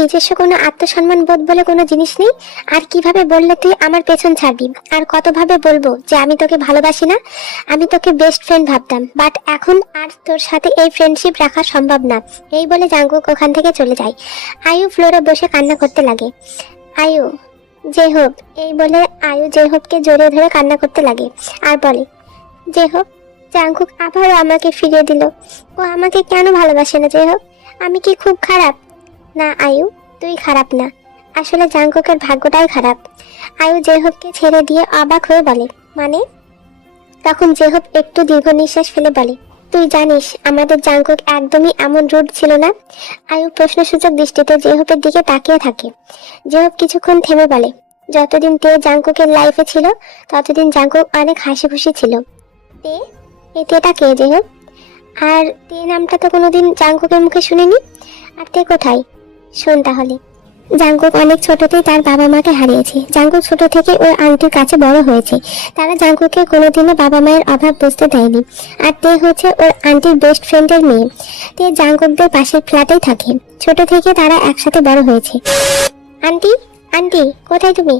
নিজস্ব কোনো আত্মসম্মান বোধ বলে কোনো জিনিস নেই? আর কিভাবে বললে তুই আমার পেছন ছাড়বি? আর কতভাবে বলবো যে আমি তোকে ভালোবাসি না? আমি তোকে বেস্ট ফ্রেন্ড ভাবতাম, বাট এখন আর তোর সাথে এই ফ্রেন্ডশিপ রাখা সম্ভব না। এই বলে জাঙ্কুক ওখান থেকে চলে যায়। আয়ু ফ্লোরে বসে কান্না করতে লাগে। আয়ু, জেহব, এই বলে আয়ু জেহবকে জড়িয়ে ধরে কান্না করতে লাগে আর বলে, জেহব, জাঙ্কুক আবারও আমাকে ফিরিয়ে দিল। ও আমাকে কেন ভালোবাসে না জেহব? আমি কি খুব খারাপ? না আয়ু, তুই খারাপ না, আসলে জাঙ্কুকের ভাগ্যটাই খারাপ। আয়ু জেহবকে ছেড়ে দিয়ে অবাক হয়ে বলে, মানে? তখন জেহব একটু দীর্ঘ নিঃশ্বাস ফেলে বলে, তুই জানিস আমাদের জাঙ্কুক একদমই এমন রুড ছিল না। আয়ু প্রশ্নসূচক দৃষ্টিতে জেহবের দিকে তাকিয়ে থাকে। জেহব কিছুক্ষণ থেমে বলে, যতদিন তে জাঙ্কুকের লাইফে ছিল ততদিন জাঙ্কুক অনেক হাসি খুশি ছিল। তে? এই তেটা কে জেহব? আর তে নামটা তো কোনোদিন জাঙ্কুকের মুখে শুনিনি। আর তে কোথায়? শোন তাহলে, জাঙ্কুক অনেক ছোটতেই তার বাবা মাকে হারিয়েছে। জাঙ্কুক ছোট থেকে ওর আন্টির কাছে বড় হয়েছে। তারা জাঙ্কুককে কোনোদিনও বাবা মায়ের অভাব বুঝতে দেয়নি। আর তে হচ্ছে ওর আন্টির বেস্ট ফ্রেন্ডের মেয়ে। তে জাঙ্কুকদের পাশের ফ্ল্যাটেই থাকে। ছোট থেকে তারা একসাথে বড় হয়েছে। আন্টি, আন্টি, কোথায় তুমি?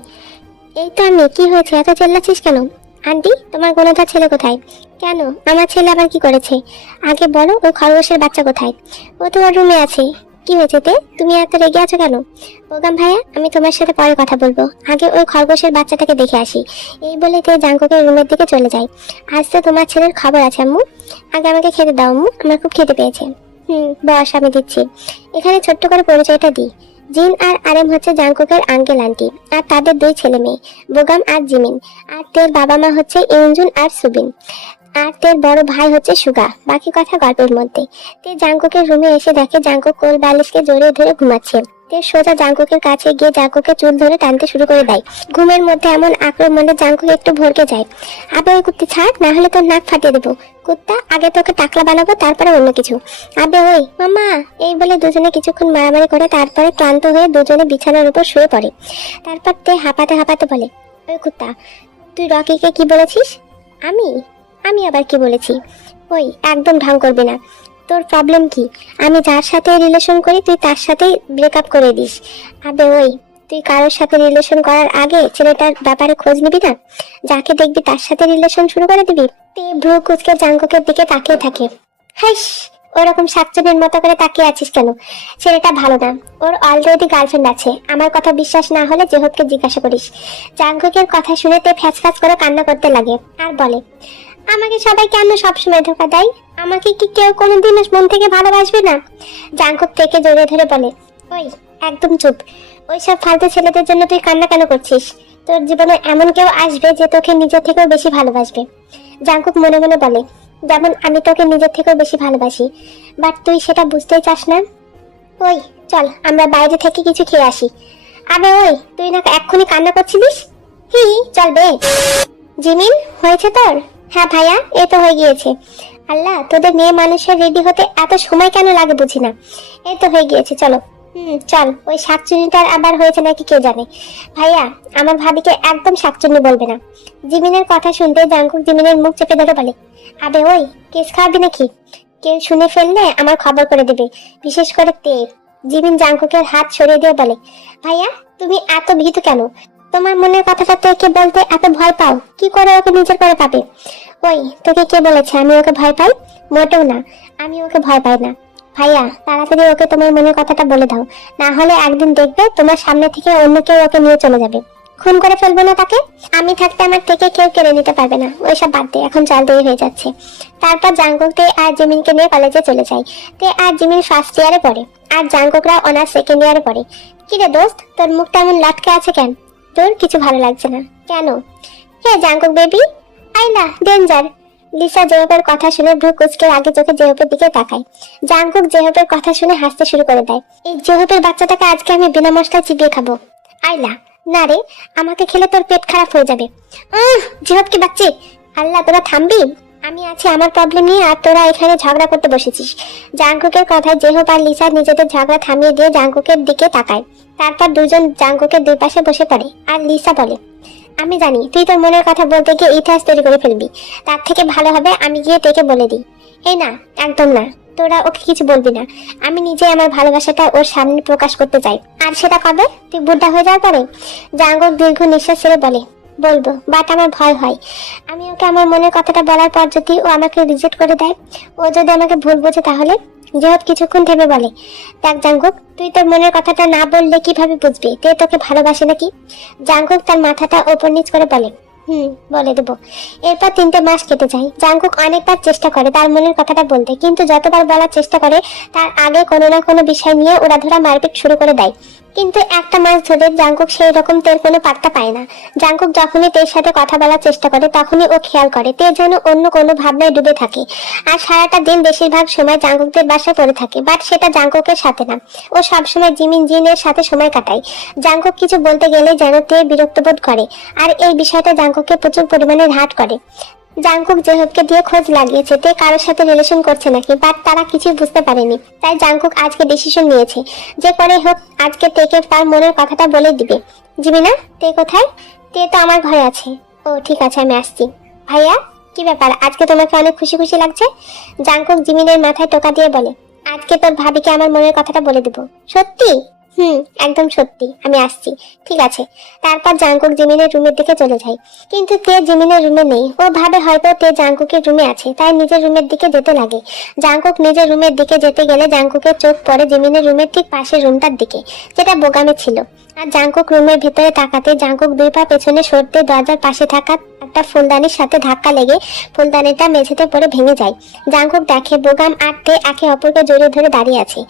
এই তো আমি। কি হয়েছে, এত চেল্লাচ্ছিস কেন? আন্টি, তোমার গুণধর ছেলে কোথায়? কেন, আমার ছেলে আবার কি করেছে? আগে বলো, ওই খরগোশের বাচ্চা কোথায়? ও তো ওর রুমে আছে। কি হয়েছে তে, তুমি এত রেগে আছো কেন? বোগাম ভাইয়া, আমি তোমার সাথে পরে কথা বলবো, আগে ওই খরগোশের বাচ্চাটাকে দেখে আসি। এই বলে তে জাঙ্কুকের রুমের দিকে চলে যায়। আজ তো তোমার ছেলের খবর আছে আম্মু। আগে আমাকে খেতে দাও আম্মু, আমার খুব খেতে পেয়েছে। বস, আমি দিচ্ছি। এখানে ছোট্ট করে পরিচয়টা দিই। জিন আর আরেম হচ্ছে জাঙ্কুকের আঙ্কেল আন্টি, আর তাদের দুই ছেলে মেয়ে, বোগাম আর জিমিন। আর তের বাবা মা হচ্ছে ইউনজুন আর সুবিন। আর তের বড় ভাই হচ্ছে সুগা। বাকি কথা গল্পের মধ্যে। তে জাঙ্কুকের রুমে এসে দেখে জাঙ্কুক কোল বালিশকে জড়িয়ে ধরে ঘুমাচ্ছে। তে সোজা জাঙ্কুকের কাছে গিয়ে জাঙ্কুকের চুল ধরে টানতে শুরু করে দেয়। ঘুমের মধ্যে এমন আক্রমণে জাঙ্কুক একটু ভরকে যায়। আবে ওই কুত্তি ছাড়, না হলে তোর নাক ফাটিয়ে দেবো। কুত্তা, আগে তোকে টাকলা বানাবো, তারপরে অন্য কিছু। আবে ওই মামা, এই বলে দুজনে কিছুক্ষণ মারামারি করে তারপরে ক্লান্ত হয়ে দুজনে বিছানার উপর শুয়ে পড়ে। তারপর তে হাঁপাতে হাঁপাতে বলে, ওই কুত্তা, তুই রকিকে কি বলেছিস? আমি আমি আবার কি বলেছি? ওই একদম ঢং করবি না। তোর প্রবলেম কি? আমি যার সাথে রিলেশন করি তুই তার সাথেই ব্রেকআপ করে দিস। আবে ওই, তুই কারোর সাথে রিলেশন করার আগে ছেলেটার ব্যাপারে খোঁজ নিবি না? যাকে দেখবি তার সাথে রিলেশন শুরু করে দিবি? তে ভ্রু কুচকে জাঙ্কুকের দিকে তাকিয়ে থাকে। হাইস, ওরকম শাকচুনির মতো করে তাকিয়ে আছিস কেন? ছেলেটা ভালো না, ওর অলরেডি গার্লফ্রেন্ড আছে। আমার কথা বিশ্বাস না হলে জেহবকে জিজ্ঞাসা করিস। জাঙ্কুকের কথা শুনে তে ফ্যাচ ফ্যাচ করে কান্না করতে লাগে আর বলে, আমাকে সবাই কেন সবসময় ধোকা দেয়? আমাকে কি কেউ কোনোদিন মন থেকে ভালোবাসবে না? জাঙ্কুক থেকে জড়িয়ে ধরে বলে, ওই একদম চুপ। ওইসব ফালতু ছেলেদের জন্য তুই কান্না কেন করছিস? তোর জীবনে এমন কেউ আসবে যে তোকে নিজের থেকেও বেশি ভালোবাসবে। জাঙ্কুক মনে মনে বলে, যেমন আমি তোকে নিজের থেকেও বেশি ভালোবাসি, বাট তুই সেটা বুঝতেই চাস না। ওই চল, আমরা বাইরে থেকে কিছু খেয়ে আসি। আবে ওই, তুই না এক্ষুনি কান্না করছিলিস? চল বে। জিমিন, হয়েছে তোর? হ্যাঁ ভাইয়া, এই তো হয়ে গিয়েছে। আল্লাহ, তোদের মেয়ে মানুষের রেডি হতে এত সময় কেন লাগে বুঝি না। এই তো হয়ে গিয়েছে, চলো। চল। ওই শাকচুনিটার আবার হয়েছে নাকি কে জানে। ভাইয়া, আমার ভাবিকে একদম শাকচুনি বলবে না। জিমিনের কথা শুনতে জাঙ্কুক জিমিনের মুখ চেপে ধরে বলে, আবে ওই, কেস খাওয়াবি নাকি? কেউ শুনে ফেললে আমার খবর করে দেবে, বিশেষ করে তে। জিমিন জাঙ্কুকের হাত সরিয়ে দিয়ে বলে, ভাইয়া তুমি এত ভীতু কেন? তোমার মনের কথাটা তেকে বলতে এত ভয় পাও? কি করে ওকে নিজের করে পাবে? ওই, তোকে কে বলেছে আমি ওকে ভয় পাই? মোটেও না, আমি ওকে ভয় পাই না। ভাইয়া, তাড়াতাড়ি ওকে তোমার মনের কথাটা বলে দাও, না হলে একদিন দেখবে তোমার সামনে থেকে অন্য কেউ ওকে নিয়ে চলে যাবে। খুন করে ফেলবো না তাকে? আমি থাকতে আমার থেকে কেউ কেড়ে নিতে পারবে না। ওইসব বাদ দে, এখন চাল দেরি হয়ে যাচ্ছে। তারপর জাঙ্কুক তে আর জিমিনকে নিয়ে কলেজে চলে যায়। তে আর জিমিন ফার্স্ট ইয়ারে পড়ে, আর জাঙ্কুকরা অনার্স সেকেন্ড ইয়ারে পড়ে। কিরে দোস্ত, তোর মুখটা এমন লাটকে আছে কেন? তোর কিছু ভালো লাগছে না কেন? হে জাঙ্কুক বেবি, আইলা ডেঞ্জার। লিসা জেহবের কথা শুনে ভ্রু কুচকে আগে চোখে জেহবের দিকে তাকায়। জাঙ্কুক জেহবের কথা শুনে হাসতে শুরু করে দেয়। এই জেহবের বাচ্চাটাকে আজকে আমি বিনা মশলায় চিবিয়ে খাবো। আইলা, না রে, আমাকে খেলে তোর পেট খারাপ হয়ে যাবে। জেহব কি বাচ্চি? আল্লাহ, তোরা থামবি? আমি আছি আমার প্রবলেম নিয়ে, আর তোরা এখানে ঝগড়া করতে বসেছিস। জাঙ্কুকের কথায় জেহব আর লিসা নিজেদের ঝগড়া থামিয়ে দিয়ে জাঙ্কুকের দিকে তাকায়। তারপর দুজন জাঙ্কুকের দুই পাশে বসে পড়ে, আর লিসা বলে, আমি জানি তুই তোর মনের কথা বলতে গিয়ে ইতিহাস তৈরি করে ফেলবি। তার থেকে ভালো হবে আমি গিয়ে তেকে বলে দিই। এই না, একদম না। তোরা ওকে কিছু বলবি না। আমি নিজে আমার ভালোবাসাটা ওর সামনে প্রকাশ করতে চাই। আর সেটা কবে? তুই বুদ্ধা হয়ে যাওয়ার পরে? জাঙ্কুক দীর্ঘ নিঃশ্বাস ছেড়ে বলে, বলবো, বাট আমার ভয় হয়। আমি ওকে আমার মনের কথাটা বলার পর যদি ও আমাকে রিজেক্ট করে দেয়, ও যদি আমাকে ভুল বোঝে, তাহলে? জেহব কিছুক্ষণ থেমে বলে, দেখ জাঙ্কুক, তুই তোর মনের কথাটা না বললে কিভাবে বুঝবি তে তোকে ভালোবাসে নাকি? জাঙ্কুক তার মাথাটা ওপর নিচ করে বলে, বলে দেবো। এরপর 3টে মাস কেটে যায়। জাঙ্কুক অনেকবার চেষ্টা করে তার মনের কথাটা বলতে, কিন্তু যতবার বলার চেষ্টা করে তার আগে কোনো না কোনো বিষয় নিয়ে ওড়াধরা মারপিট শুরু করে দেয়। কিন্তু একটা মাস ধরে জাঙ্কুক সেই রকম তের কোনো পাত্তা পায় না। জাঙ্কুক যখনই তের সাথে কথা বলার চেষ্টা করে তখনই ও খেয়াল করে তে যেন অন্য কোনো ভাবনায় ডুবে থাকে। আর সারাটা দিন বেশিরভাগ সময় জাঙ্কুকদের বাসায় পড়ে থাকে, বাট সেটা জাঙ্কুকের সাথে না। ও সবসময় জিমিন জিনের সাথে সময় কাটায়। জাঙ্কুক কিছু বলতে গেলে যেন তে বিরক্ত বোধ করে, আর এই বিষয়টা জাঙ্কুককে প্রচুর পরিমাণে হার্ট করে। জাঙ্কুক জেহবকে দিয়ে খোঁজ লাগিয়েছে তে কারোর সাথে রিলেশন করছে নাকি, বাট তারা কিছুই বুঝতে পারেনি। তাই জাঙ্কুক আজকে ডিসিশন নিয়েছে যে করে হোক আজকে তেকে তার মনের কথাটা বলে দিবে। জিমিনা, তে কোথায়? তে তো আমার ঘরে আছে। ও ঠিক আছে, আমি আসছি। ভাইয়া, কি ব্যাপার, আজকে তোমাকে অনেক খুশি খুশি লাগছে? জাঙ্কুক জিমিনের মাথায় টোকা দিয়ে বলে, আজকে তোর ভাবিকে আমার মনের কথাটা বলে দেবো। সত্যি? একদম সত্যি, আমি আসছি। ঠিক আছে। তারপর জাঙ্কুক জিমিনের রুমের দিকে চলে যায়, কিন্তু তে জিমিনের রুমে নেই। ও ভাবে হয়তো তে জাঙ্কুকের রুমে আছে, তাই নিজের রুমের দিকে যেতে লাগে। জাঙ্কুক নিজের রুমের দিকে যেতে গেলে জাঙ্কুকের চোখ পড়ে জিমিনের রুমের ঠিক পাশের রুমটার দিকে, যেটা বোগামে ছিল। আর জাঙ্কুক রুমের ভেতরে তাকাতে জাঙ্কুক 2 পা পেছনে সরতে দরজার পাশে থাকা একটা ফুলদানির সাথে ধাক্কা লেগে ফুলদানিটা মেঝেতে পড়ে ভেঙে যায়। জাঙ্কুক দেখে বোগাম আর তে একে অপরকে জড়িয়ে ধরে দাঁড়িয়ে আছে,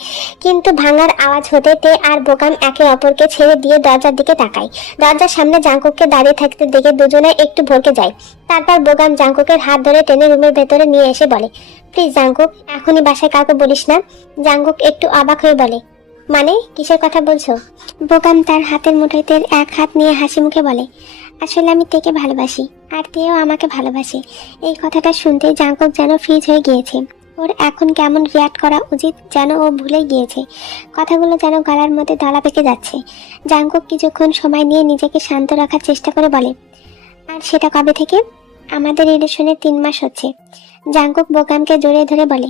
কিন্তু ভাঙার আওয়াজ হতে তে আর বোগাম একে অপরকে ছেড়ে দিয়ে দরজার দিকে তাকায়। দরজার সামনে জাঙ্কুককে দাঁড়িয়ে থাকতে দেখে দুজনে একটু ভরকে যায়। তারপর বোগাম জাঙ্কুকের হাত ধরে টেনে রুমের ভেতরে নিয়ে এসে বলে, প্লিজ জাঙ্কুক, এখনই বাসায় কাউকে বলিস না। জাঙ্কুক একটু অবাক হয়ে বলে, মানে কিসের কথা বলছো? বোগাম তার হাতের মুঠোতে এক হাত নিয়ে হাসি মুখে বলে, আসলে আমি তেকে ভালোবাসি, আর তেও আমাকে ভালোবাসে। এই কথাটা শুনতে জাঙ্কুক যেন ফ্রিজ হয়ে গিয়েছে। ওর এখন কেমন রিয়াক্ট করা উচিত যেন ও ভুলে গিয়েছে। কথাগুলো যেন গলার মধ্যে দলা পেকে যাচ্ছে। জাঙ্কুক কিছুক্ষণ সময় নিয়ে নিজেকে শান্ত রাখার চেষ্টা করে বলে, আর সেটা কবে থেকে? আমাদের রিলেশনের 3 মাস হচ্ছে। জাঙ্কুক বোগামকে জড়িয়ে ধরে বলে,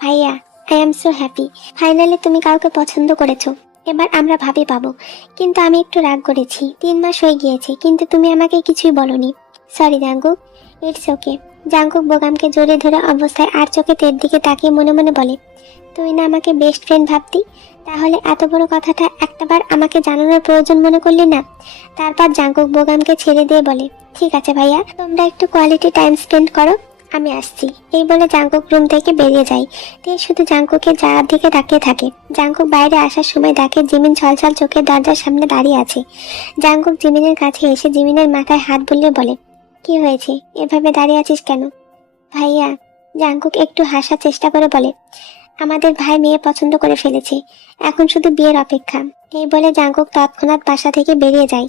ভাইয়া, I am so happy. Finally তুমি কাউকে পছন্দ করেছো। এবার আমরা ভাবি পাবো। কিন্তু আমি একটু রাগ করেছি। 3 মাস হয়ে গিয়েছে, কিন্তু তুমি আমাকে কিছুই বলনি। Sorry Jungkook, it's okay. Jungkook বোগামকে জড়িয়ে ধরে অবস্থায় আর চোখে তের দিকে তাকিয়ে মনে মনে বলে, তুই না আমাকে বেস্ট ফ্রেন্ড ভাবতি, তাহলে এত বড় কথাটা একটাবার আমাকে জানানোর প্রয়োজন মনে করলি না? তারপর জাঙ্কুক বোগামকে ছেড়ে দিয়ে বলে, ঠিক আছে ভাইয়া, তোমরা একটু কোয়ালিটি টাইম স্পেন্ড করো, আমি আসছি। এই বলে জাঙ্কুক রুম থেকে বেরিয়ে যায়। তে শুধু জাঙ্কুকের যাওয়ার দিকে তাকিয়ে থাকে। জাঙ্কুক বাইরে আসার সময় দেখে জিমিন ছলছল চোখে দরজার সামনে দাঁড়িয়ে আছে। জাঙ্কুক জিমিনের কাছে এসে জিমিনের মাথায় হাত বুলিয়ে বলে, কি হয়েছে, এভাবে দাঁড়িয়ে আছিস কেন? ভাইয়া, জাঙ্কুক একটু হাসার চেষ্টা করে বলে, আমাদের ভাই মেয়ে পছন্দ করে ফেলেছে, এখন শুধু বিয়ের অপেক্ষা। এই বলে জাঙ্কুক তৎক্ষণাৎ বাসা থেকে বেরিয়ে যায়।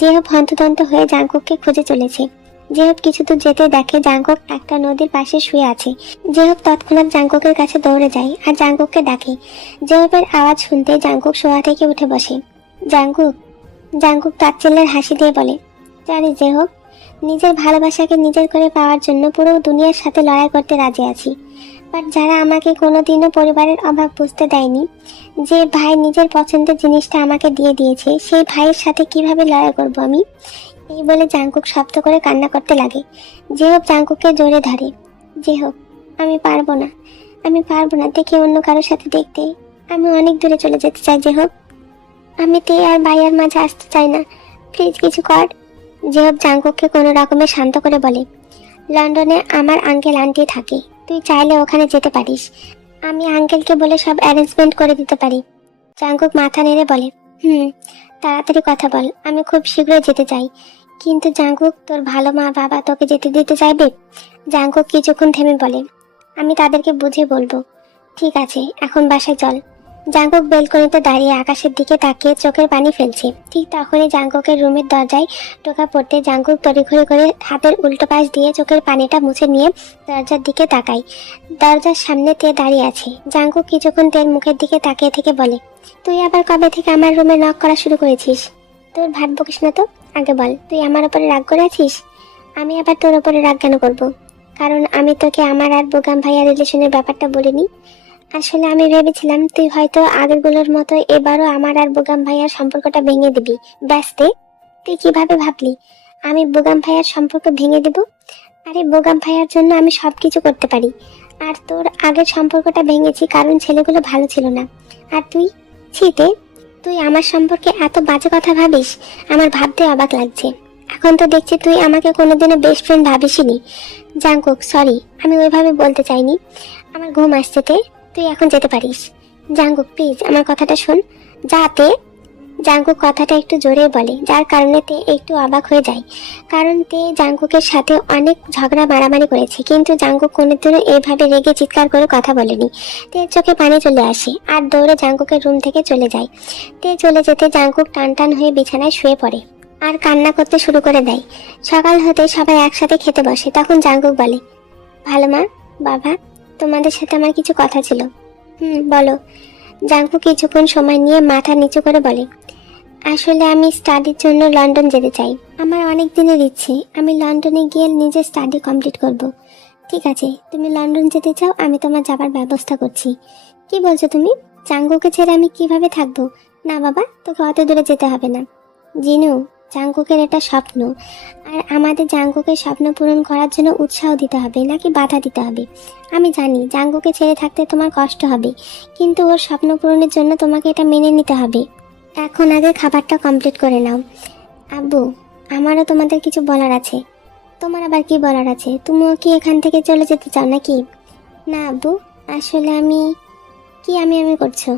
জেহব হন্তদন্ত হয়ে জাঙ্কুককে খুঁজে চলেছে। জেহব কিছু দূর যেতে দেখে জাঙ্কুক একটা নদীর পাশে শুয়ে আছে। জেহব তৎক্ষণাৎ জাঙ্কুকের কাছে দৌড়ে যায় আর জাঙ্কুককে ডাকে। জেহবের আওয়াজ শুনতে জাঙ্কুক শোয়া থেকে উঠে বসে। জাঙ্কুক। জাঙ্কুক তাচ্ছিল্যের হাসি দিয়ে বলে, জানিস জেহব, নিজের ভালোবাসাকে নিজের করে পাওয়ার জন্য পুরো দুনিয়ার সাথে লড়াই করতে রাজি আছি। বাট যারা আমাকে কোনোদিনও পরিবারের অভাব বুঝতে দেয়নি, যে ভাই নিজের পছন্দের জিনিসটা আমাকে দিয়ে দিয়েছে, সেই ভাইয়ের সাথে কিভাবে লড়াই করব আমি? এই বলে জাঙ্কুক শব্দ করে কান্না করতে লাগে। জেহব জাঙ্কুককে জোরে ধরে। জেহব, আমি পারবো না, আমি পারবো না দেখে অন্য কারোর সাথে দেখতে। আমি অনেক দূরে চলে যেতে চাই জেহব। আমি তে আর ভাইয়ার মাঝে আসতে চাই না, প্লিজ কিছু কর। জেহব জাঙ্কুককে কোনো রকমে শান্ত করে বলে, লন্ডনে আমার আঙ্কেল আন্টি থাকে, তুই চাইলে ওখানে যেতে পারিস। আমি আঙ্কেলকে বলে সব অ্যারেঞ্জমেন্ট করে দিতে পারি। জাঙ্কুক মাথা নেড়ে বলে, তাড়াতাড়ি কথা বল, আমি খুব শীঘ্রই যেতে চাই। কিন্তু জাঙ্কুক, তোর ভালো মা বাবা তোকে যেতে দিতে চাইবে? জাঙ্কুক কিছুক্ষণ থেমে বলে, আমি তাদেরকে বুঝে বলবো। ঠিক আছে, এখন বাসায় চল। জাঙ্কুক বেলকনিতে দাঁড়িয়ে আকাশের দিকে তাকিয়ে চোখের পানি ফেলছে। ঠিক তখনই জাঙ্কুকের রুমের দরজায় টোকা পড়তে জাঙ্কুক তড়িঘড়ি করে হাতের উল্টো পাশ দিয়ে চোখের পানিটা মুছে নিয়ে দরজার দিকে তাকায়। দরজার সামনে তে দাঁড়িয়ে আছে। জাঙ্কুক কিছুক্ষণ তের মুখের দিকে তাকিয়ে থেকে বলে, তুই আবার কবে থেকে আমার রুমে নক করা শুরু করেছিস? তোর ভাত বকিস না তো, আগে বল, তুই আমার ওপরে রাগ করে আছিস? আমি আবার তোর ওপরে রাগ কেন করবো? কারণ আমি তোকে আমার আর বোগাম ভাইয়া রিলেশনের ব্যাপারটা বলিনি। আসলে আমি ভেবেছিলাম তুই হয়তো আগেরগুলোর মতো এবারও আমার আর বোগাম ভাইয়ার সম্পর্কটা ভেঙে দিবি। ব্যস্তে তুই কিভাবে ভাবলি আমি বোগাম ভাইয়ার সম্পর্ক ভেঙে দেব? আরে বোগাম ভাইয়ার জন্য আমি সবকিছু করতে পারি। আর তোর আগের সম্পর্কটা ভেঙেছি কারণ ছেলেগুলো ভালো ছিল না। আর তুই ছিতে তুই আমার সম্পর্কে এত বাজে কথা ভাবিস, আমার ভাবতে অবাক লাগছে। এখন তো দেখছি তুই আমাকে কোনোদিনও বেস্ট ফ্রেন্ড ভাবিসনি। জাঙ্কুক সরি, আমি ওইভাবে বলতে চাইনি। আমার ঘুম আসছে তে, তুই এখন যেতে পারিস। জাঙ্কুক প্লিজ আমার কথাটা শোন। যাতে জাঙ্কুক কথাটা একটু জোরে বলে, যার কারণে তে একটু অবাক হয়ে যায়। কারণ তে জাঙ্কুকের সাথে অনেক ঝগড়া মারামারি করেছে, কিন্তু জাঙ্কুক কোনোদিনও এইভাবে রেগে চিৎকার করে কথা বলেনি। তে চোখে পানি চলে আসে আর দৌড়ে জাঙ্কুকের রুম থেকে চলে যায়। তে চলে যেতে জাঙ্কুক টান টান হয়ে বিছানায় শুয়ে পড়ে আর কান্না করতে শুরু করে দেয়। সকাল হতে সবাই একসাথে খেতে বসে। তখন জাঙ্কুক বলে, ভালো মা, বাবা, তোমাদের সাথে আমার কিছু কথা ছিল। বলো। জাঙ্কুক কিছুক্ষণ সময় নিয়ে মাথা নিচু করে বলে, আসলে আমি স্টাডির জন্য লন্ডন যেতে চাই। আমার অনেক দিনের ইচ্ছে আমি লন্ডনে গিয়ে নিজের স্টাডি কমপ্লিট করব। ঠিক আছে, তুমি লন্ডন যেতে চাও, আমি তোমার যাবার ব্যবস্থা করছি। কি বলছো তুমি? জাঙ্কুকে ছেড়ে আমি কিভাবে থাকবো? না বাবা, তোকে অত দূরে যেতে হবে না। জিনু, জাঙ্কুকের এটা স্বপ্ন, আর আমাদের জাঙ্কুকের স্বপ্ন পূরণ করার জন্য উৎসাহ দিতে হবে, নাকি বাধা দিতে হবে? আমি জানি জাঙ্কুকে ছেড়ে থাকতে তোমার কষ্ট হবে, কিন্তু ওর স্বপ্ন পূরণের জন্য তোমাকে এটা মেনে নিতে হবে। এখন আগে খাবারটা কমপ্লিট করে নাও। আব্বু, আমারও তোমাদের কিছু বলার আছে। তোমার আবার কি বলার আছে? তুমিও কি এখান থেকে চলে যেতে চাও নাকি? না আব্বু, আসলে আমি করছো।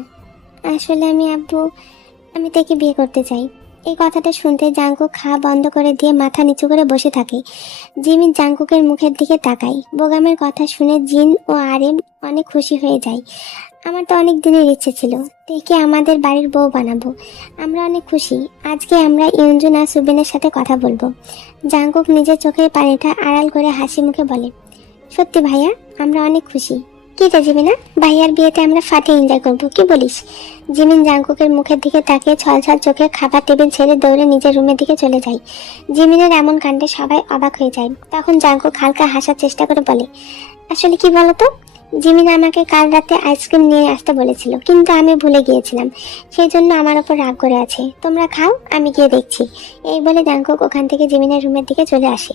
আসলে আব্বু, আমি তাকে বিয়ে করতে চাই। এই কথাটা শুনতে জাঙ্কুক খাওয়া বন্ধ করে দিয়ে মাথা নিচু করে বসে থাকে। জিমিন জাঙ্কুকের মুখের দিকে তাকায়। বোগামের কথা শুনে জিন ও আরেম অনেক খুশি হয়ে যায়। আমার তো অনেক দিনের ইচ্ছে ছিল তেকে আমাদের বাড়ির বউ বানাবো। আমরা অনেক খুশি। আজকে আমরা ইউনজুন আর সুবিনের সাথে কথা বলবো। জাঙ্কুক নিজের চোখের পানিটা আড়াল করে হাসি মুখে বলে, সত্যি ভাইয়া, আমরা অনেক খুশি। কি রে জিমিনা, ভাইয়ার বিয়েতে আমরা ফাটে এনজয় করবো, কি বলিস? জিমিন জাঙ্কুকের মুখের দিকে তাকিয়ে ছলছল চোখে খাবার টেবিল ছেড়ে দৌড়ে নিজের রুমের দিকে চলে যায়। জিমিনের এমন কাণ্ডে সবাই অবাক হয়ে যায়। তখন জাঙ্কুক হালকা হাসার চেষ্টা করে বলে, আসলে কি বলতো, জিমিন আমাকে কাল রাতে আইসক্রিম নিয়ে আসতে বলেছিল, কিন্তু আমি ভুলে গিয়েছিলাম। সেই জন্য আমার ওপর রাগ করে আছে। তোমরা খাও, আমি গিয়ে দেখছি। এই বলে জাঙ্কুক ওখান থেকে জিমিনের রুমের দিকে চলে আসে।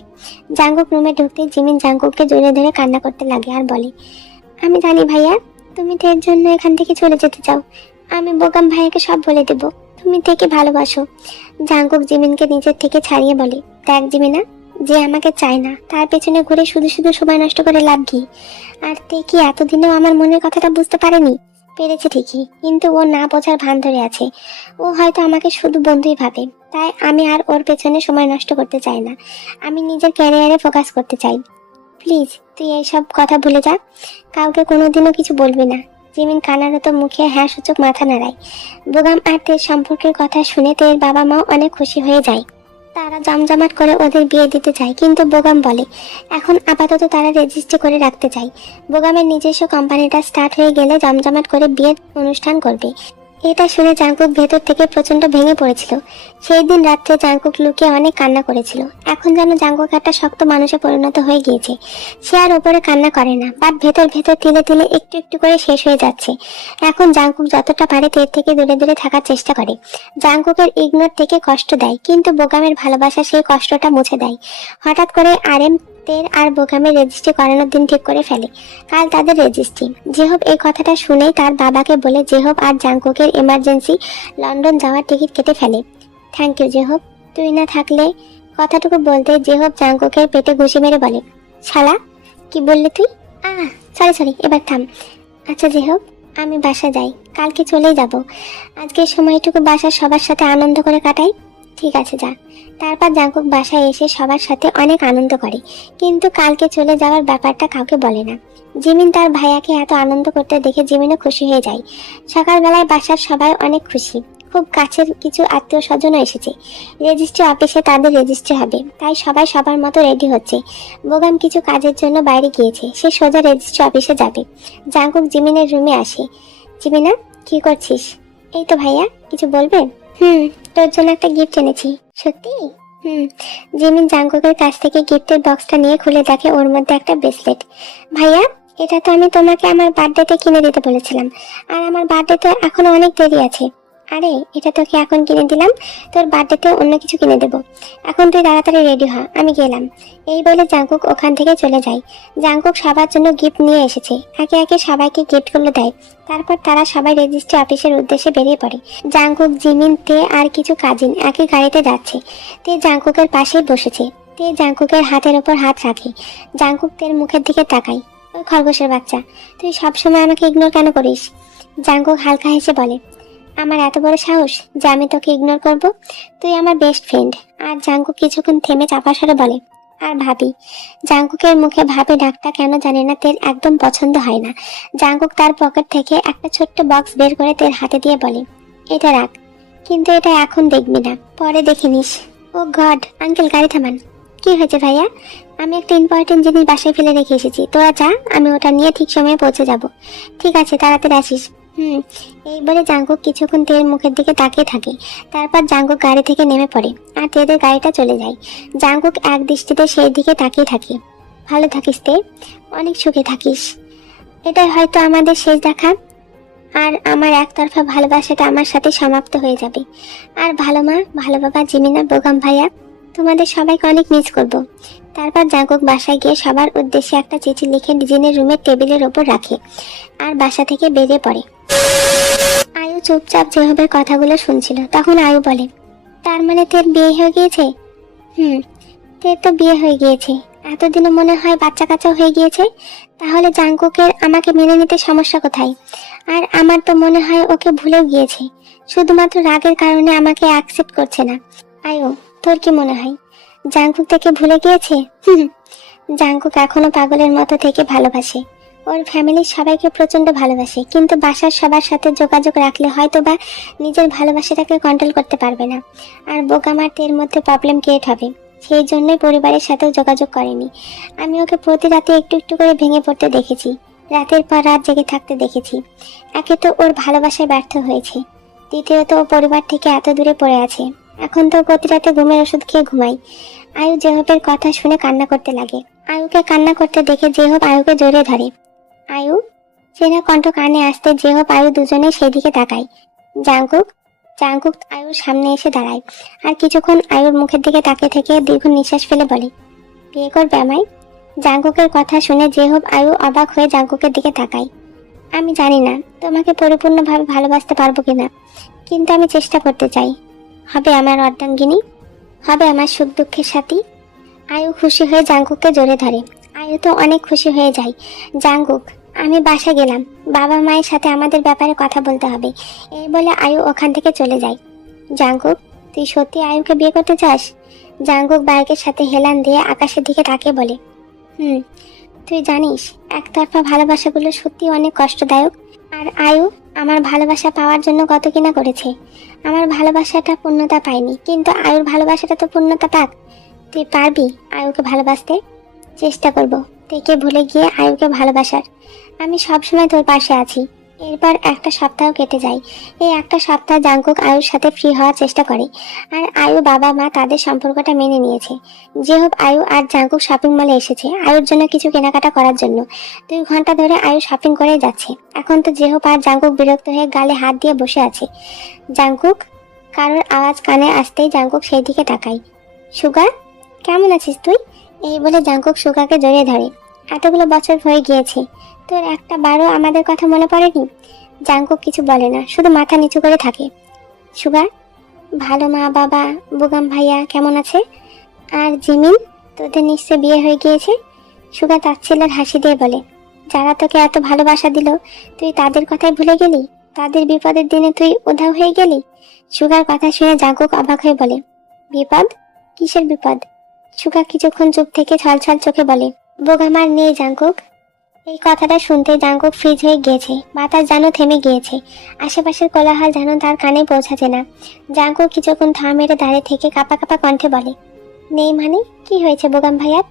জাঙ্কুক রুমে ঢুকতে জিমিন জাঙ্কুককে জড়িয়ে ধরে কান্না করতে লাগে আর বলে, আমি জানি ভাইয়া, তুমি তো এর জন্য এখান থেকে চলে যেতে চাও। আমি বোগাম ভাইয়াকে সব বলে দেব, তুমি থেকে ভালোবাসো। জাঙ্কুক জিমিনকে নিজের থেকে ছাড়িয়ে বলে, দেখ জিমিনা, যে আমাকে চায় না তার পেছনে ঘুরে শুধু শুধু সময় নষ্ট করে লাভ কি? আর তে কি এতদিনেও আমার মনের কথাটা বুঝতে পারেনি? পেরেছে ঠিকই, কিন্তু ও না বোঝার ভান ধরে আছে। ও হয়তো আমাকে শুধু বন্ধুই ভাবে। তাই আমি আর ওর পেছনে সময় নষ্ট করতে চাই না। আমি নিজের ক্যারিয়ারে ফোকাস করতে চাই। প্লিজ তুই এইসব কথা ভুলে যা, কাউকে কোনোদিনও কিছু বলবি না। জিমিন কানারত মুখে হ্যাঁ সূচক মাথা নাড়ায়। বোগাম আর তের সম্পর্কের কথা শুনে তের বাবা মাও অনেক খুশি হয়ে যায়। তারা জমজমাট করে ওদের বিয়ে দিতে চায়, কিন্তু বোগাম বলে এখন আপাতত তারা রেজিস্ট্রি করে রাখতে চায়। বোগামের নিজস্ব কোম্পানিটা স্টার্ট হয়ে গেলে জমজমাট করে বিয়ের অনুষ্ঠান করবে। এটা শুনে জাঙ্কুক ভেতর থেকে প্রচন্ড ভেঙে পড়েছিল। সেই দিন রাত্রে জাঙ্কুক লুকিয়ে অনেক কান্না করেছিল। এখন যেন জাঙ্কুক একটা শক্ত মানুষে পরিণত হয়ে গিয়েছে। সে আর ওপরে কান্না করে না, বাট ভেতর ভেতর তিলে তিলে একটু একটু করে শেষ হয়ে যাচ্ছে। এখন জাঙ্কুক যতটা পারে তের থেকে দূরে দূরে থাকার চেষ্টা করে। জাঙ্কুকের ইগনোর থেকে কষ্ট দেয়, কিন্তু বোগামের ভালোবাসা সেই কষ্টটা মুছে দেয়। হঠাৎ করে আরএম তের আর বোগামের রেজিস্ট্রি করানোর দিন ঠিক করে ফেলে। কাল তাদের রেজিস্ট্রি। জেহব এই কথাটা শুনেই তার বাবাকে বলে জেহব আর জাঙ্কুকের এমার্জেন্সি লন্ডন যাওয়ার টিকিট কেটে ফেলে। থ্যাংক ইউ জেহব, তুই না থাকলে। কথাটুকু বলতে জেহব জাঙ্কুকের পেটে ঘুষি মেরে বলে, শালা, কি বললি তুই? সরি, এবার থাম। আচ্ছা জেহব, আমি বাসা যাই, কালকে চলেই যাব। আজকের সময়টুকু বাসার সবার সাথে আনন্দ করে কাটাই। ঠিক আছে যা। তারপর জাঙ্কুক বাসায় এসে সবার সাথে অনেক আনন্দ করে, কিন্তু কালকে চলে যাওয়ার ব্যাপারটা কাউকে বলে না। জিমিন তার ভাইয়াকে এত আনন্দ করতে দেখে জিমিনও খুশি হয়ে যায়। সকালবেলায় বাসার সবাই অনেক খুশি। খুব কাছের কিছু আত্মীয় স্বজনও এসেছে। রেজিস্ট্রি অফিসে তাদের রেজিস্ট্রি হবে, তাই সবাই সবার মতো রেডি হচ্ছে। বোগাম কিছু কাজের জন্য বাইরে গিয়েছে, সে সোজা রেজিস্ট্রি অফিসে যাবে। জাঙ্কুক জিমিনের রুমে আসে। জিমিনা, কি করছিস? এই তো ভাইয়া, কিছু বলবে? তোর জন্য একটা গিফট এনেছি। সত্যি? জিমিন জাঙ্কুকের কাছ থেকে গিফটের বক্সটা নিয়ে খুলে দেখে ওর মধ্যে একটা ব্রেসলেট। ভাইয়া, এটা তো আমি তোমাকে আমার বার্থডেতে কিনে দিতে বলেছিলাম, আর আমার বার্থডেতে এখনো অনেক দেরি আছে। আরে এটা তোকে এখন কিনে দিলাম, তোর বার্থডেতে অন্য কিছু কিনে দেবো। এখন তুই তাড়াতাড়ি রেডি হ, আমি গেলাম। এই বলে জাঙ্কুক ওখান থেকে চলে যায়। জাঙ্কুক সবার জন্য গিফট নিয়ে এসেছে, একে একে সবাইকে গিফটগুলো দেয়। তারপর তারা সবাই রেজিস্ট্রি অফিসের উদ্দেশ্যে বেরিয়ে পড়ে। জাঙ্কুক, জিমিন, তে আর কিছু কাজিন একই গাড়িতে যাচ্ছে। তে জাঙ্কুকের পাশেই বসেছে। তে জাঙ্কুকের হাতের ওপর হাত রাখে। জাঙ্কুক তের মুখের দিকে তাকায়। ওই খরগোশের বাচ্চা, তুই সবসময় আমাকে ইগনোর কেন করিস? জাঙ্কুক হালকা হেসে বলে, আমার এত বড় সাহস যে আমি তোকে ইগনোর করব? তুই আমার বেস্ট ফ্রেন্ড। আর জাঙ্কুক কিছুক্ষণ থেমে চাপা স্বরে বলে, আর ভাবি। জাঙ্কুকের মুখে ভাবি ডাকটা কেন জানি না তের একদম পছন্দ হয় না। জাঙ্কুক তার পকেট থেকে একটা ছোট্ট বক্স বের করে তের হাতে দিয়ে বলে, এটা রাখ, কিন্তু এটা এখন দেখবি না, পরে দেখে নিস। ও গড, আঙ্কেল গাড়ি থামান। কি হয়েছে ভাইয়া? আমি একটা ইম্পর্টেন্ট জিনিস বাসায় ফেলে রেখে এসেছি, তোরা যা, আমি ওটা নিয়ে ঠিক সময়ে পৌঁছে যাব। ঠিক আছে, তাড়াতাড়ি আসিস। এই বলে জাঙ্কুক কিছুক্ষণ তের মুখের দিকে তাকিয়ে থাকে। তারপর জাঙ্কুক গাড়ি থেকে নেমে পড়ে আর তেদের গাড়িটা চলে যায়। জাঙ্কুক এক দৃষ্টিতে সেই দিকে তাকিয়ে থাকে। ভালো থাকিস তে, অনেক সুখে থাকিস। এটাই হয়তো আমাদের শেষ দেখা, আর আমার একতরফা ভালোবাসাটা আমার সাথে সমাপ্ত হয়ে যাবে। আর ভালো মা, ভালো বাবা, জিমিনা, বোগাম ভাইয়া, তোমাদের সবাইকে অনেক মিস করব। তারপর জাঙ্কুক বাসায় গিয়ে সবার উদ্দেশ্যে একটা চিঠি লিখে ডিজিনের রুমের টেবিলের ওপর রাখে আর বাসা থেকে বেরিয়ে পড়ে। আয়ু চুপচাপ যেভাবে কথাগুলো শুনছিল। তখন আয়ু বলে, তার মানে তোর বিয়ে হয়ে গিয়েছে? তোর তো বিয়ে হয়ে গিয়েছে, এতদিনও মনে হয় বাচ্চা কাচ্চা হয়ে গিয়েছে। তাহলে জাঙ্কুকের আমাকে মেনে নিতে সমস্যা কোথায়? আর আমার তো মনে হয় ওকে ভুলেও গিয়েছে, শুধুমাত্র রাগের কারণে আমাকে অ্যাকসেপ্ট করছে না। আয়ু, তোর কি মনে হয় জাঙ্কুক থেকে ভুলে গিয়েছে? জাঙ্কুক এখনো পাগলের মতো থেকে ভালোবাসে, ওর ফ্যামিলির সবাইকে প্রচন্ড ভালোবাসে, কিন্তু বাসার সবার সাথে যোগাযোগ রাখলে হয়তো বা নিজের ভালোবাসাটাকে কন্ট্রোল করতে পারবে না, আর বোকামার এর মধ্যে প্রবলেম ক্রিয়েট হবে। সেই জন্যই পরিবারের সাথেও যোগাযোগ করেনি। আমি ওকে প্রতি রাতে একটু একটু করে ভেঙে পড়তে দেখেছি, রাতের পর রাত জেগে থাকতে দেখেছি। একে তো ওর ভালোবাসায় ব্যর্থ হয়েছে, দ্বিতীয়ত ও পরিবার থেকে এত দূরে পড়ে আছে। এখন তো প্রতি রাতে ঘুমের ওষুধ খেয়ে ঘুমাই। আয়ু জেহবের কথা শুনে কান্না করতে লাগে। আয়ুকে কান্না করতে দেখে জেহব আয়ুকে জড়িয়ে ধরে। আয়ু, চেনা কণ্ঠ কানে আসতে জেহব আয়ু দুজনে সেই দিকে তাকায়। জাঙ্কুক জাঙ্কুক আয়ুর সামনে এসে দাঁড়ায় আর কিছুক্ষণ আয়ুর মুখের দিকে তাকিয়ে থেকে দীর্ঘ নিঃশ্বাস ফেলে বলে, বিয়ে করবে আমায়? জাঙ্কুকের কথা শুনে জেহব আয়ু অবাক হয়ে জাঙ্কুকের দিকে তাকায়। আমি জানি না তোমাকে পরিপূর্ণভাবে ভালোবাসতে পারবো কিনা, কিন্তু আমি চেষ্টা করতে চাই। হবে আমার অর্ধাঙ্গিনী, হবে আমার সুখ দুঃখের সাথী। আয়ু খুশি হয়ে জাঙ্কুককে জড়িয়ে ধরে। আয়ু তো অনেক খুশি হয়ে যায়। জাঙ্কুক, আমি বাসা গেলাম, বাবা মায়ের সাথে আমাদের ব্যাপারে কথা বলতে হবে। এই বলে আয়ু ওখান থেকে চলে যায়। জাঙ্কুক, তুই সত্যি আয়ুকে বিয়ে করতে চাস? জাঙ্কুক বাইকের সাথে হেলান দিয়ে আকাশের দিকে তাকিয়ে বলে, তুই জানিস একতরফা ভালোবাসাগুলো সত্যি অনেক কষ্টদায়ক। আর আয়ু আমার ভালোবাসা পাওয়ার জন্য কত কিনা করেছে। আমার ভালোবাসাটা পূর্ণতা পায়নি, কিন্তু আয়ুর ভালোবাসাটা তো পূর্ণতা পাক। তুই পারবি আয়ুকে ভালোবাসতে? চেষ্টা করব থেকে ভুলে গিয়ে আয়ুকে ভালোবাসার। আমি সবসময় তোর পাশে আছি। এরপর একটা সপ্তাহ কেটে যায়। এই একটা সপ্তাহ জাঙ্কুক আয়ুর সাথে ফ্রি হওয়ার চেষ্টা করে, আর আয়ু বাবা মা তাদের সম্পর্কটা মেনে নিয়েছে। যেহেতু আয়ু আর জাঙ্কুক শপিং মলে এসেছে আয়ুর জন্য কিছু কেনাকাটা করার জন্য। 2 ঘন্টা ধরে আয়ু শপিং করে যাচ্ছে। এখন তো যেহেতু আর জাঙ্কুক বিরক্ত হয়ে গালে হাত দিয়ে বসে আছে। জাঙ্কুক, কারোর আওয়াজ কানে আসতেই জাঙ্কুক সেই দিকে তাকায়। সুগা, কেমন আছিস তুই? এই বলে জাঙ্কুক সুগাকে জড়িয়ে ধরে। এতগুলো বছর হয়ে গিয়েছে, তোর একটা বারও আমাদের কথা মনে পড়েনি? জাঙ্কুক কিছু বলে না, শুধু মাথা নিচু করে থাকে। সুগা, ভালো মা বাবা, বুগাম ভাইয়া কেমন আছে? আর জিমিন, তোদের নিশ্চয় বিয়ে হয়ে গিয়েছে? সুগা তাচ্ছিল্যের হাসি দিয়ে বলে, যারা তোকে এত ভালোবাসা দিল তুই তাদের কথাই ভুলে গেলি? তাদের বিপদের দিনে তুই উধাও হয়ে গেলি? সুগার কথা শুনে জাঙ্কুক অবাক হয়ে বলে, বিপদ? কিসের বিপদ? সুগা কিছুক্ষণ চুপ থেকে ছলছল চোখে বলে, বোগামার নেই জাঙ্কুক। এই কথাটা শুনতে জাঙ্কুক ফ্রিজ হয়ে গিয়েছে। বাতাস যেন থেমে গিয়েছে, আশেপাশের কোলাহল যেন তার কানে পৌঁছাচ্ছে না। জাঙ্কুক কিছুক্ষণ থা মেরে দাঁড়িয়ে থেকে কাঁপা কাঁপা কণ্ঠে বলে, নেই মানে কি হয়েছে বোগাম ভাইয়ার?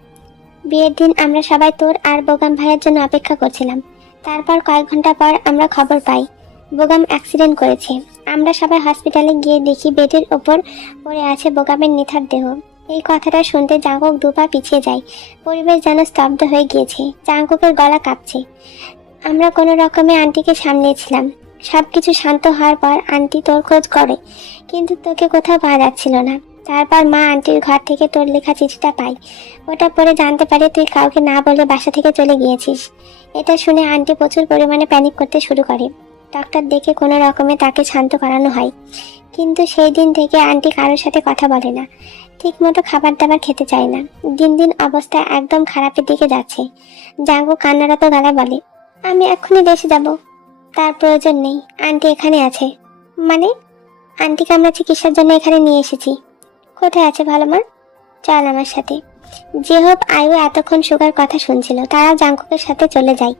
বিয়ের দিন আমরা সবাই তোর আর বোগাম ভাইয়ার জন্য অপেক্ষা করছিলাম। তারপর কয়েক ঘন্টা পর আমরা খবর পাই বোগাম অ্যাক্সিডেন্ট করেছে। আমরা সবাই হসপিটালে গিয়ে দেখি বেডের ওপর পড়ে আছে বোগামের নিথর দেহ। এই কথাটা শুনতে জাঙ্কুক দুপা পিছিয়ে যায়। পরিবেশ যেন স্তব্ধ হয়ে গিয়েছে। জাঙ্কুকের গলা কাঁপছে। আমরা কোনো রকমে আন্টিকে সামলিয়েছিলাম। সবকিছু শান্ত হওয়ার পর আন্টি তোর খোঁজ করে, কিন্তু তোকে কোথাও পাওয়া যাচ্ছিল না। তারপর মা আন্টির ঘর থেকে তোর লেখা চিঠিটা পাই। ওটা পড়ে জানতে পারে তুই কাউকে না বলে বাসা থেকে চলে গিয়েছিস। এটা শুনে আন্টি প্রচুর পরিমাণে প্যানিক করতে শুরু করে। ডক্টর ডেকে কোনো রকমে তাকে শান্ত করানো হয়, কিন্তু সেই দিন থেকে আন্টি কারোর সাথে কথা বলে না, ঠিকমতো খাবার দাবার খেতে চায় না। দিন দিন অবস্থা একদম খারাপের দিকে যাচ্ছে। জাঙ্গু কান্নারত গলায় বলে, আমি এক্ষুনি দেশে যাব। তার প্রয়োজন নেই, আন্টি এখানে আছে। মানে? আন্টিকে আমরা চিকিৎসার জন্য এখানে নিয়ে এসেছি। কোথায় আছে ভালো মা? চল আমার সাথে। যে হোক আয়ু এতক্ষণ সুগার কথা শুনছিল, তারা জাঙ্কুকের সাথে চলে যায়।